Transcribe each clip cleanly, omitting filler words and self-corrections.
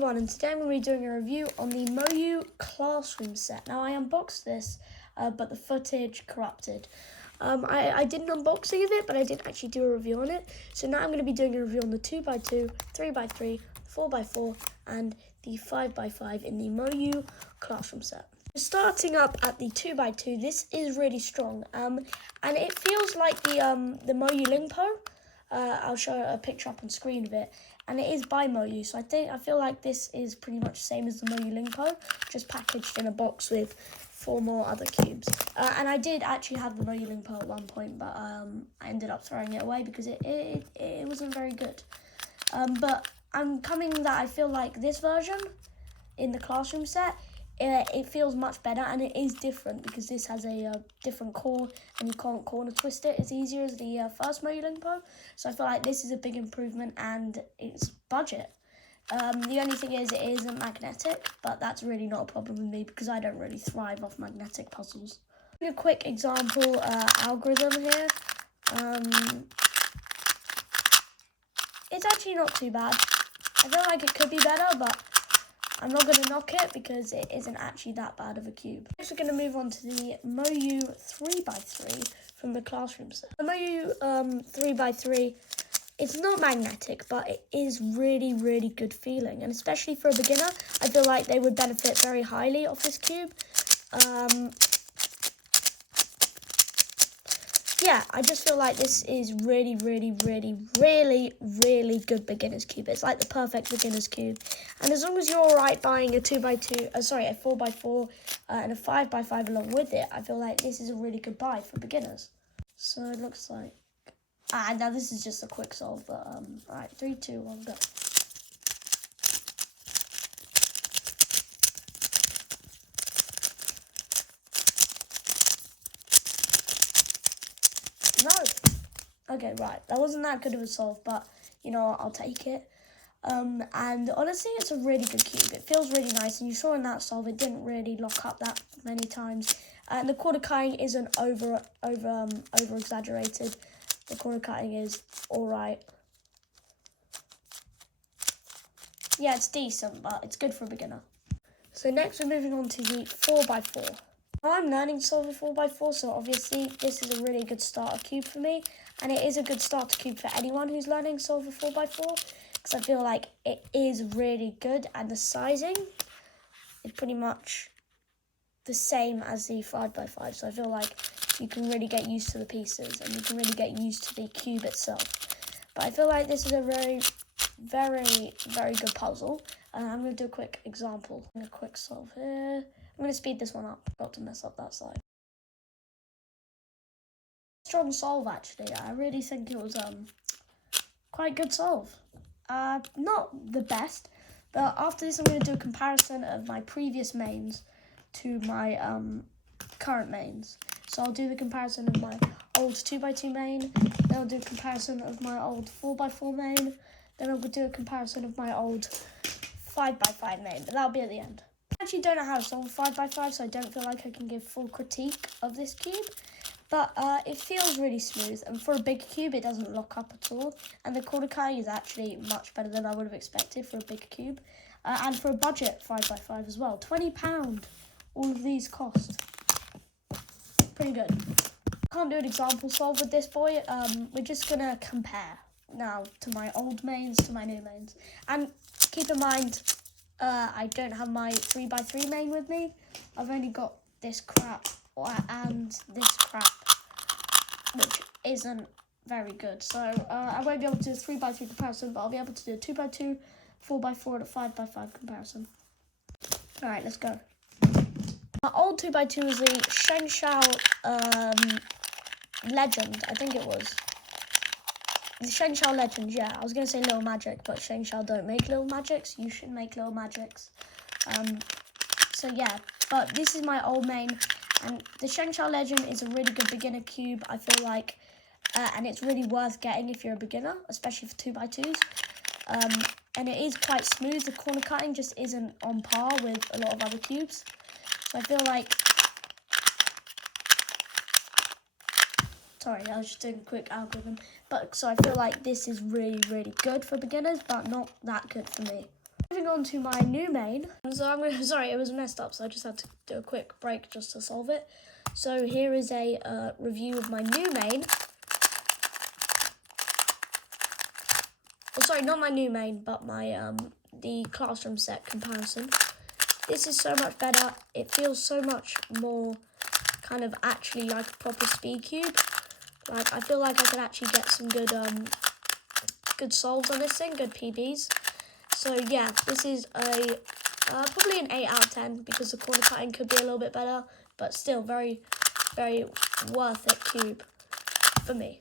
And today I'm going to be doing a review on the MoYu Classroom set. Now I unboxed this, but the footage corrupted. I did an unboxing of it, but I didn't actually do a review on it. So now I'm going to be doing a review on the 2x2, 3x3, 4x4 and the 5x5 in the MoYu Classroom set. Starting up at the 2x2, this is really strong, and it feels like the MoYu Lingpo. I'll show a picture up on screen of it, and it is by MoYu, so I feel like this is pretty much the same as the MoYu Lingpo, just packaged in a box with 4 more other cubes. And I did actually have the MoYu Lingpo at one point, but I ended up throwing it away because it wasn't very good. But I'm coming that I feel like this version in the Classroom set, it feels much better, and it is different because this has a different core and you can't corner twist it as easier as the first MoYu Lingpo. So I feel like this is a big improvement, and it's budget. The only thing is it isn't magnetic, but that's really not a problem with me because I don't really thrive off magnetic puzzles. A quick example algorithm here. It's actually not too bad. I feel like it could be better, but I'm not going to knock it because it isn't actually that bad of a cube. Next, we're going to move on to the MoYu 3x3 from the Classroom set. The MoYu 3x3, it's not magnetic, but it is really, really good feeling. And especially for a beginner, I feel like they would benefit very highly off this cube. Yeah, I just feel like this is really, really, really, really, really good beginner's cube. It's like the perfect beginner's cube. And as long as you're alright buying a 2x2, a 4x4 and a 5x5 along with it, I feel like this is a really good buy for beginners. So it looks like... now this is just a quick solve, but alright, 3, 2, 1, go. No. Okay, right. That wasn't that good of a solve, but, you know, I'll take it. And honestly, it's a really good cube. It feels really nice, and you saw in that solve, it didn't really lock up that many times. And the corner cutting isn't over exaggerated. The corner cutting is alright. Yeah, it's decent, but it's good for a beginner. So next, we're moving on to the 4x4. I'm learning to solve a 4x4, so obviously this is a really good starter cube for me, and it is a good starter cube for anyone who's learning to solve a 4x4, because I feel like it is really good, and the sizing is pretty much the same as the 5x5, so I feel like you can really get used to the pieces, and you can really get used to the cube itself. But I feel like this is a very, very, very good puzzle, and I'm going to do a quick example, a quick solve here. I'm going to speed this one up, not to mess up that side. Strong solve, actually. I really think it was quite good solve. Not the best, but after this I'm going to do a comparison of my previous mains to my current mains. So I'll do the comparison of my old 2x2 main, then I'll do a comparison of my old 4x4 main, then I'll do a comparison of my old 5x5 main, but that'll be at the end. I actually don't know how to solve a 5x5, so I don't feel like I can give full critique of this cube. But it feels really smooth, and for a big cube, it doesn't lock up at all. And the corner cutting is actually much better than I would have expected for a big cube. And for a budget 5x5 as well. £20, all of these cost. Pretty good. Can't do an example solve with this boy. We're just going to compare now to my old mains to my new mains. And keep in mind, I don't have my 3x3 main with me. I've only got this crap and this crap, which isn't very good. So I won't be able to do a 3x3 comparison, but I'll be able to do a 2x2, 4x4 and a 5x5 comparison. Alright, let's go. My old 2x2 was the Shengshao Legend, I think it was. The Shengshao Legend, yeah. I was going to say Little Magic, but Shengshao don't make Little Magics. You should make Little Magics. So yeah, but this is my old main. And the Shengshao Legend is a really good beginner cube, I feel like. And it's really worth getting if you're a beginner, especially for 2x2s. And it is quite smooth. The corner cutting just isn't on par with a lot of other cubes. So I feel like... Sorry, I was just doing a quick algorithm. So I feel like this is really, really good for beginners, but not that good for me. Moving on to my new main. So sorry, it was messed up, so I just had to do a quick break just to solve it. So here is a review of my new main. Oh, sorry, not my new main, but my the Classroom set comparison. This is so much better. It feels so much more kind of actually like a proper speed cube. Like, I feel like I could actually get some good good solves on this thing, good PBs. So yeah, this is a probably an 8 out of 10 because the corner cutting could be a little bit better, but still very, very worth it cube for me.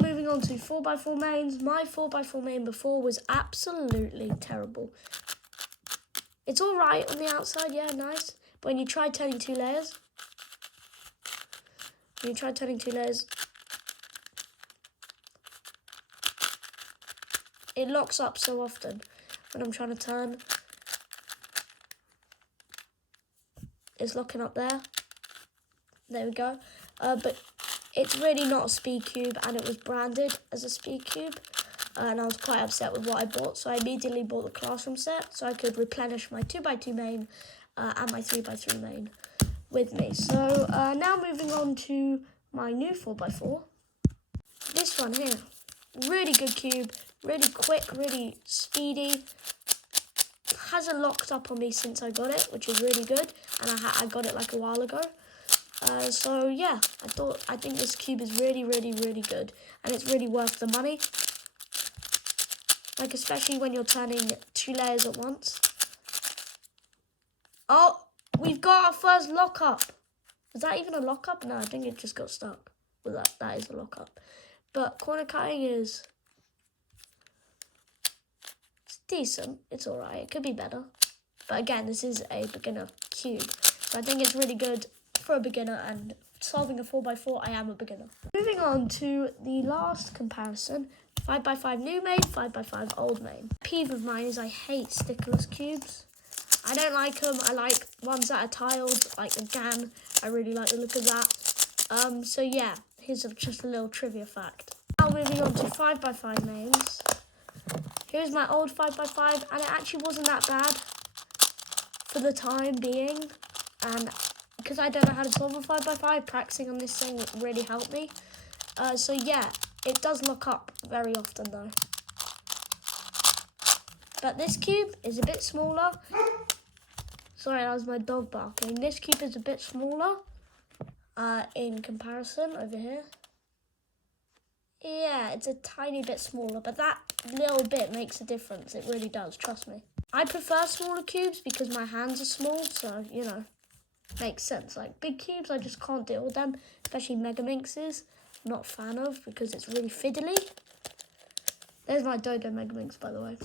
Moving on to 4x4 mains. My 4x4 main before was absolutely terrible. It's all right on the outside, yeah, nice. But when you try turning two layers, it locks up so often when I'm trying to turn. It's locking up there. There we go. But it's really not a speed cube, and it was branded as a speed cube. And I was quite upset with what I bought, so I immediately bought the Classroom set so I could replenish my 2x2 main and my 3x3 main with me. So now moving on to my new 4x4. This one here, really good cube, really quick, really speedy. Hasn't locked up on me since I got it, which is really good, and I got it like a while ago. So yeah, I think this cube is really, really, really good, and it's really worth the money. Like, especially when you're turning 2 layers at once. Oh, we've got our first lockup. Was that even a lockup? No, I think it just got stuck. Well, that is a lockup. But corner cutting is... it's decent. It's alright. It could be better. But again, this is a beginner cube. So I think it's really good for a beginner, and solving a 4x4, I am a beginner. Moving on to the last comparison. 5x5 new main, 5x5 old main. Peeve of mine is I hate stickerless cubes. I don't like them. I like ones that are tiled, like the GAN. I really like the look of that. So yeah, here's just a little trivia fact. Now moving on to 5x5 mains. Here's my old 5x5, and it actually wasn't that bad for the time being. And because I don't know how to solve a 5x5, practicing on this thing really helped me. So yeah, it does lock up very often though. But this cube is a bit smaller. Sorry, that was my dog barking. This cube is a bit smaller in comparison over here. Yeah, it's a tiny bit smaller, but that little bit makes a difference. It really does, trust me. I prefer smaller cubes because my hands are small, so, you know, makes sense. Like, big cubes, I just can't deal with them, especially Mega Minxes. I'm not a fan of because it's really fiddly. There's my Dodo Mega Minx, by the way.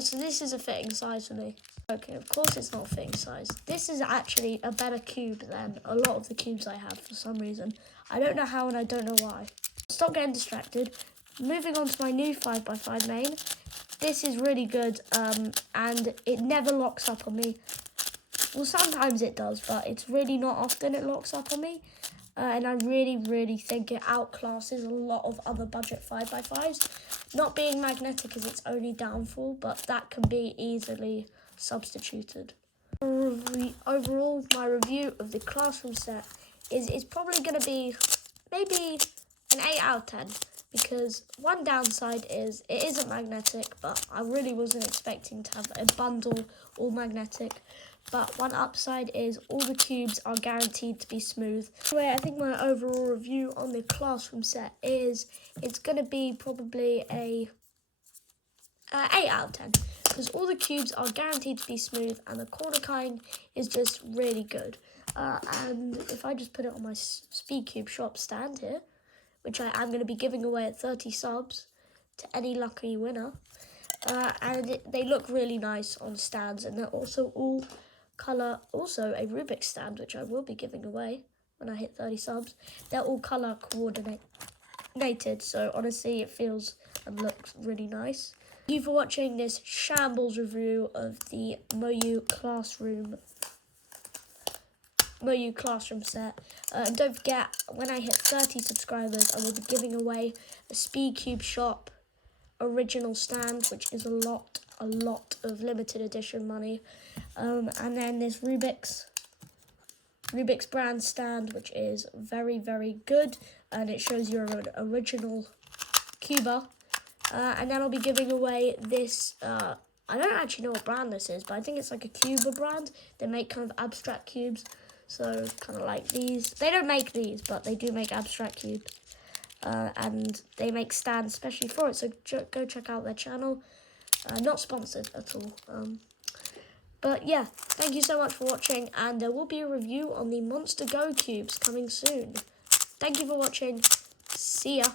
So this is a fitting size for me. Okay, of course it's not a fitting size. This is actually a better cube than a lot of the cubes I have for some reason. I don't know how and I don't know why. Stop getting distracted. Moving on to my new 5x5 main. This is really good, and it never locks up on me. Well, sometimes it does, but it's really not often it locks up on me. And I really, really think it outclasses a lot of other budget 5x5s. Not being magnetic is its only downfall, but that can be easily substituted. Overall, my review of the Classroom set is probably going to be maybe an 8 out of 10. Because one downside is it isn't magnetic, but I really wasn't expecting to have a bundle all magnetic. But one upside is all the cubes are guaranteed to be smooth. Anyway, I think my overall review on the Classroom set is it's going to be probably a 8 out of 10. Because all the cubes are guaranteed to be smooth and the corner cutting is just really good. And if I just put it on my Speed Cube shop stand here, which I am going to be giving away at 30 subs to any lucky winner. And they look really nice on stands, and they're also all colour, also a Rubik's stand, which I will be giving away when I hit 30 subs. They're all colour coordinated, so honestly it feels and looks really nice. Thank you for watching this shambles review of the MoYu Classroom set. And don't forget, when I hit 30 subscribers, I will be giving away a Speed Cube Shop original stand, which is a lot a lot of limited edition money. And then this Rubik's brand stand, which is very, very good, and it shows you're an original cuber. And then I'll be giving away this, I don't actually know what brand this is, but I think it's like a Cuba brand. They make kind of abstract cubes, so kind of like these. They don't make these, but they do make abstract cubes. And they make stands especially for it, so go check out their channel. Not sponsored at all. But yeah, thank you so much for watching, and there will be a review on the Monster Go cubes coming soon. Thank you for watching. See ya.